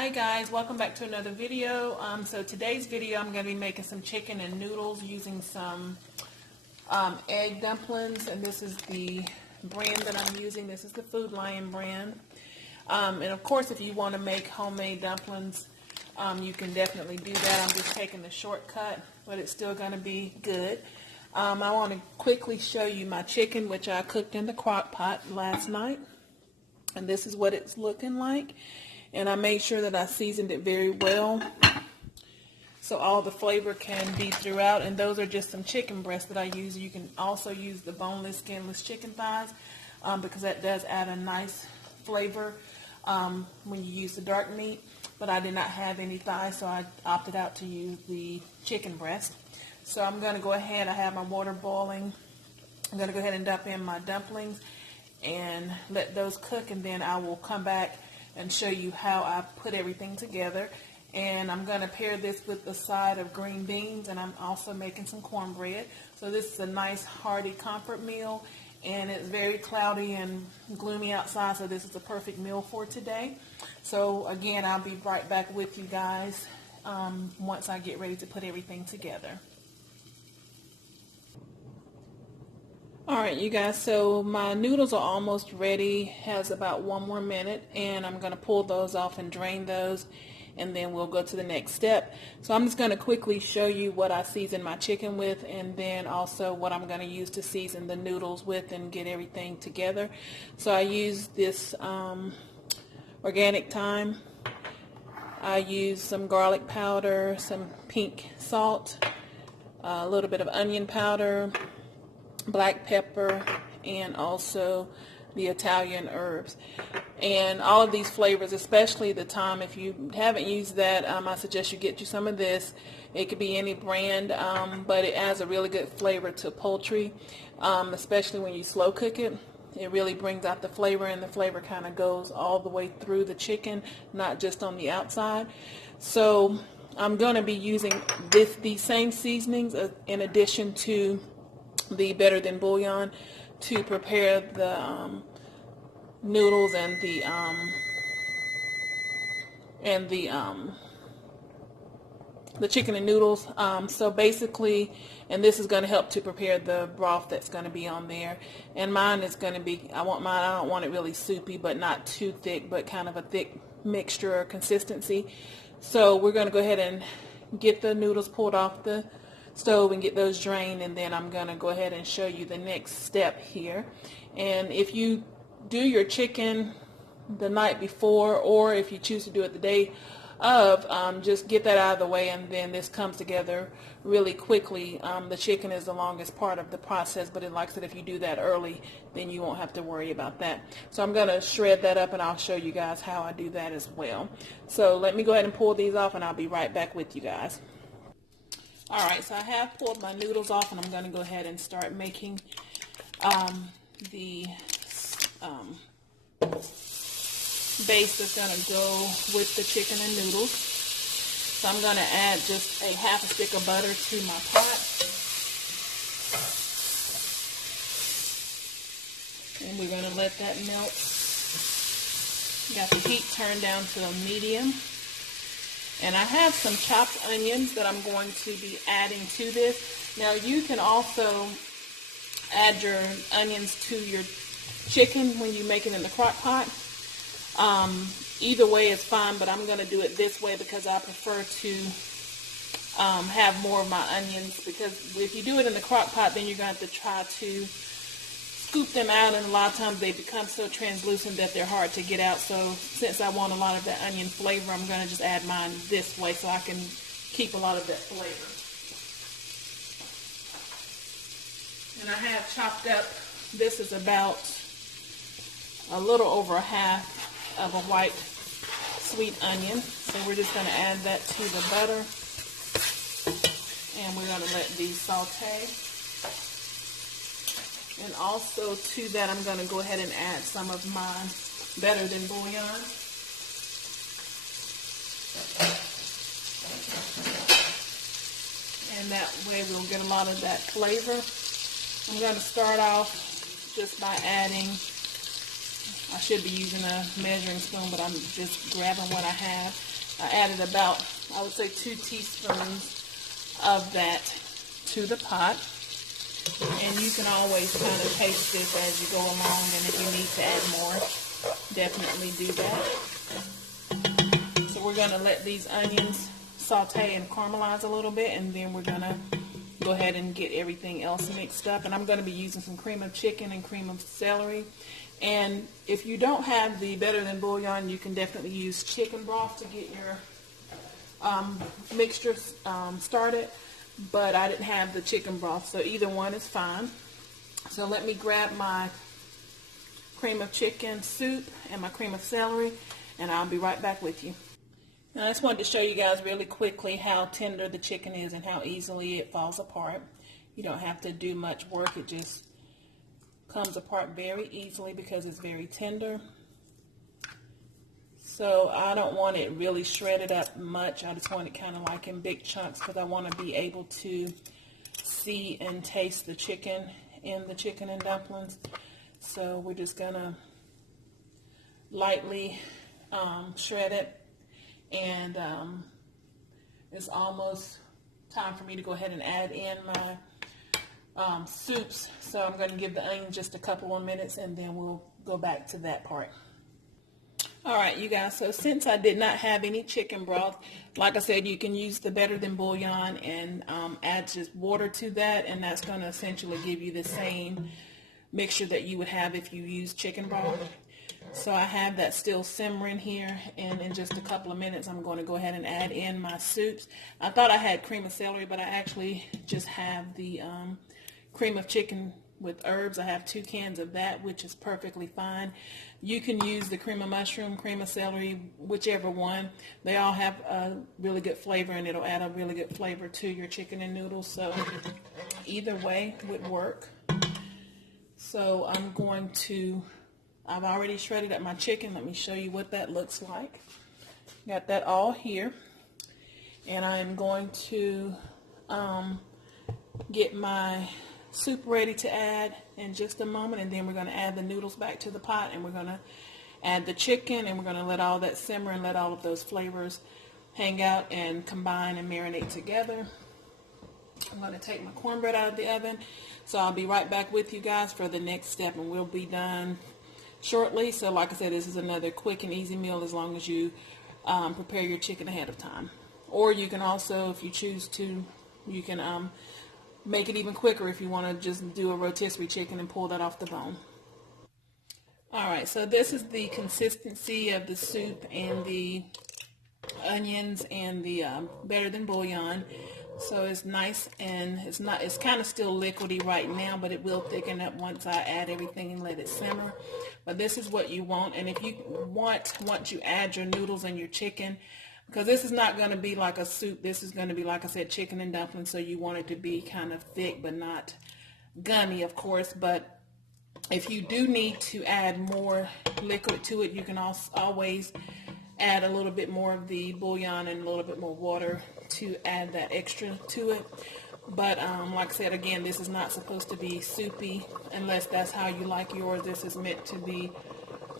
Hi guys, welcome back to another video. So today's video I'm going to be making some chicken and noodles using some egg dumplings, and this is the brand that I'm using. This is the Food Lion brand. And of course, if you want to make homemade dumplings, you can definitely do that. I'm just taking the shortcut, but it's still going to be good. I want to quickly show you my chicken, which I cooked in the crock pot last night. And this is what it's looking like. And I made sure that I seasoned it very well so all the flavor can be throughout. And those are just some chicken breasts that I use. You can also use the boneless, skinless chicken thighs because that does add a nice flavor when you use the dark meat. But I did not have any thighs, so I opted out to use the chicken breast. So I'm going to go ahead. I have my water boiling. I'm going to go ahead and dump in my dumplings and let those cook, and then I will come back and show you how I put everything together. And I'm going to pair this with a side of green beans, and I'm also making some cornbread. So this is a nice hearty comfort meal, and it's very cloudy and gloomy outside, so this is a perfect meal for today. So again, I'll be right back with you guys once I get ready to put everything together. Alright you guys, so my noodles are almost ready. Has about 1 more minute, and I'm going to pull those off and drain those, and then we'll go to the next step. So I'm just going to quickly show you what I season my chicken with, and then also what I'm going to use to season the noodles with and get everything together. So I use this organic thyme. I use some garlic powder, some pink salt, a little bit of onion powder, black pepper, and also the Italian herbs. And all of these flavors, especially the thyme, if you haven't used that, I suggest you get you some of this. It could be any brand, but it adds a really good flavor to poultry, especially when you slow cook it. It really brings out the flavor, and the flavor kind of goes all the way through the chicken, not just on the outside. So I'm going to be using these same seasonings in addition to the Better Than Bouillon to prepare the noodles and the chicken and noodles. So basically, and this is going to help to prepare the broth that's going to be on there. And mine is going to be, I don't want it really soupy, but not too thick, but kind of a thick mixture or consistency. So we're going to go ahead and get the noodles pulled off the stove and get those drained, and then I'm going to go ahead and show you the next step here. And if you do your chicken the night before, or if you choose to do it the day of, just get that out of the way, and then this comes together really quickly. The chicken is the longest part of the process, but it likes it if you do that early, then you won't have to worry about that. So I'm going to shred that up, and I'll show you guys how I do that as well. So let me go ahead and pull these off, and I'll be right back with you guys. Alright, so I have pulled my noodles off, and I'm going to go ahead and start making the base that's going to go with the chicken and noodles. So I'm going to add just a half a stick of butter to my pot. And we're going to let that melt. Got the heat turned down to a medium. And I have some chopped onions that I'm going to be adding to this. Now you can also add your onions to your chicken when you make it in the crock pot. Either way is fine, but I'm going to do it this way because I prefer to have more of my onions, because if you do it in the crock pot, then you're going to have to try to scoop them out, and a lot of times they become so translucent that they're hard to get out. So since I want a lot of that onion flavor, I'm going to just add mine this way so I can keep a lot of that flavor. And I have chopped up, this is about a little over a half of a white sweet onion. So we're just going to add that to the butter, and we're going to let these saute. And also to that, I'm going to go ahead and add some of my Better Than Bouillon. And that way we'll get a lot of that flavor. I'm going to start off just by adding I should be using a measuring spoon, but I'm just grabbing what I have. I added about, I would say, 2 teaspoons of that to the pot. And you can always kind of taste this as you go along, and if you need to add more, definitely do that. So we're going to let these onions saute and caramelize a little bit, and then we're going to go ahead and get everything else mixed up. And I'm going to be using some cream of chicken and cream of celery. And if you don't have the Better Than Bouillon, you can definitely use chicken broth to get your mixture started. But I didn't have the chicken broth, so either one is fine. So let me grab my cream of chicken soup and my cream of celery, and I'll be right back with you. Now, I just wanted to show you guys really quickly how tender the chicken is and how easily it falls apart. You don't have to do much work. It just comes apart very easily because it's very tender. So I don't want it really shredded up much. I just want it kind of like in big chunks because I want to be able to see and taste the chicken in the chicken and dumplings. So we're just going to lightly shred it. And it's almost time for me to go ahead and add in my soups. So I'm going to give the onion just a couple more minutes, and then we'll go back to that part. Alright, you guys, so since I did not have any chicken broth, like I said, you can use the Better Than Bouillon and add just water to that, and that's going to essentially give you the same mixture that you would have if you use chicken broth. So I have that still simmering here, and in just a couple of minutes I'm going to go ahead and add in my soups. I thought I had cream of celery, but I actually just have the cream of chicken with herbs. I have 2 cans of that, which is perfectly fine. You can use the cream of mushroom, cream of celery, whichever one. They all have a really good flavor, and it'll add a really good flavor to your chicken and noodles. So either way would work. So I'm going to, I've already shredded up my chicken. Let me show you what that looks like. Got that all here. And I'm going to get my soup ready to add in just a moment, and then we're going to add the noodles back to the pot, and we're going to add the chicken, and we're going to let all that simmer and let all of those flavors hang out and combine and marinate together. I'm going to take my cornbread out of the oven, so I'll be right back with you guys for the next step, and we'll be done shortly. So like I said, this is another quick and easy meal as long as you prepare your chicken ahead of time. Or you can also, if you choose to, you can make it even quicker if you want to just do a rotisserie chicken and pull that off the bone. Alright, so this is the consistency of the soup and the onions and the Better Than Bouillon. So it's nice, and it's kind of still liquidy right now, but it will thicken up once I add everything and let it simmer. But this is what you want. And if you want, once you add your noodles and your chicken, because this is not going to be like a soup, this is going to be, like I said, chicken and dumplings, so you want it to be kind of thick but not gummy, of course. But if you do need to add more liquid to it, you can always add a little bit more of the bouillon and a little bit more water to add that extra to it. But like I said, again, this is not supposed to be soupy unless that's how you like yours. This is meant to be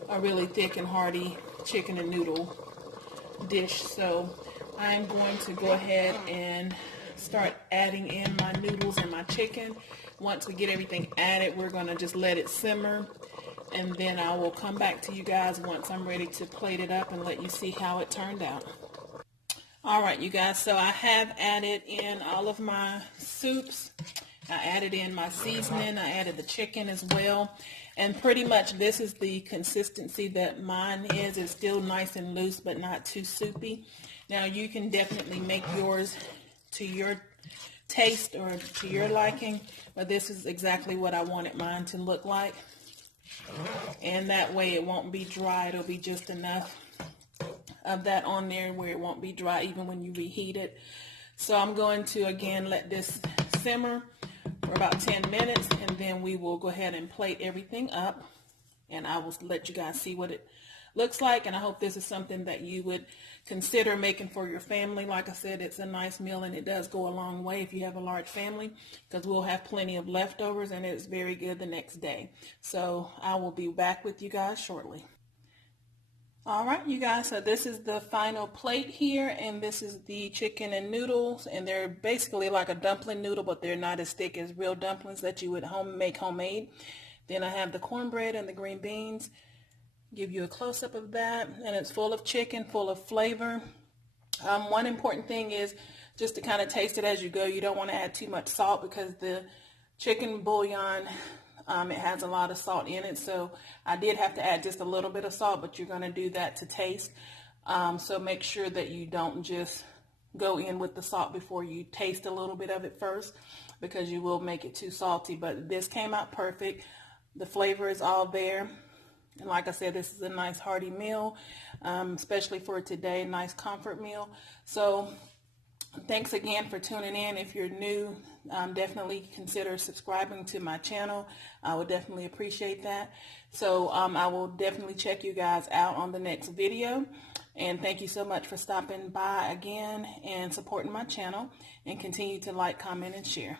a really thick and hearty chicken and noodle dish. So I'm going to go ahead and start adding in my noodles and my chicken. Once we get everything added, we're going to just let it simmer, and then I will come back to you guys once I'm ready to plate it up and let you see how it turned out. Alright, you guys, so I have added in all of my soups. I added in my seasoning. I added the chicken as well. And pretty much this is the consistency that mine is. It's still nice and loose, but not too soupy. Now you can definitely make yours to your taste or to your liking, but this is exactly what I wanted mine to look like. And that way it won't be dry. It'll be just enough of that on there where it won't be dry even when you reheat it. So I'm going to again let this simmer for about 10 minutes, and then we will go ahead and plate everything up, and I will let you guys see what it looks like. And I hope this is something that you would consider making for your family. Like I said, it's a nice meal, and it does go a long way if you have a large family, because we'll have plenty of leftovers, and it's very good the next day. So I will be back with you guys shortly. All right, you guys, so this is the final plate here, and this is the chicken and noodles, and they're basically like a dumpling noodle, but they're not as thick as real dumplings that you would make homemade. Then I have the cornbread and the green beans. Give you a close-up of that, and it's full of chicken, full of flavor. One important thing is just to kind of taste it as you go. You don't want to add too much salt because the chicken bouillon, it has a lot of salt in it, so I did have to add just a little bit of salt, but you're going to do that to taste. So make sure that you don't just go in with the salt before you taste a little bit of it first, because you will make it too salty. But this came out perfect. The flavor is all there. And like I said, this is a nice hearty meal, especially for today, nice comfort meal. So thanks again for tuning in. If you're new, definitely consider subscribing to my channel. I would definitely appreciate that. So I will definitely check you guys out on the next video. And thank you so much for stopping by again and supporting my channel. And continue to like, comment, and share.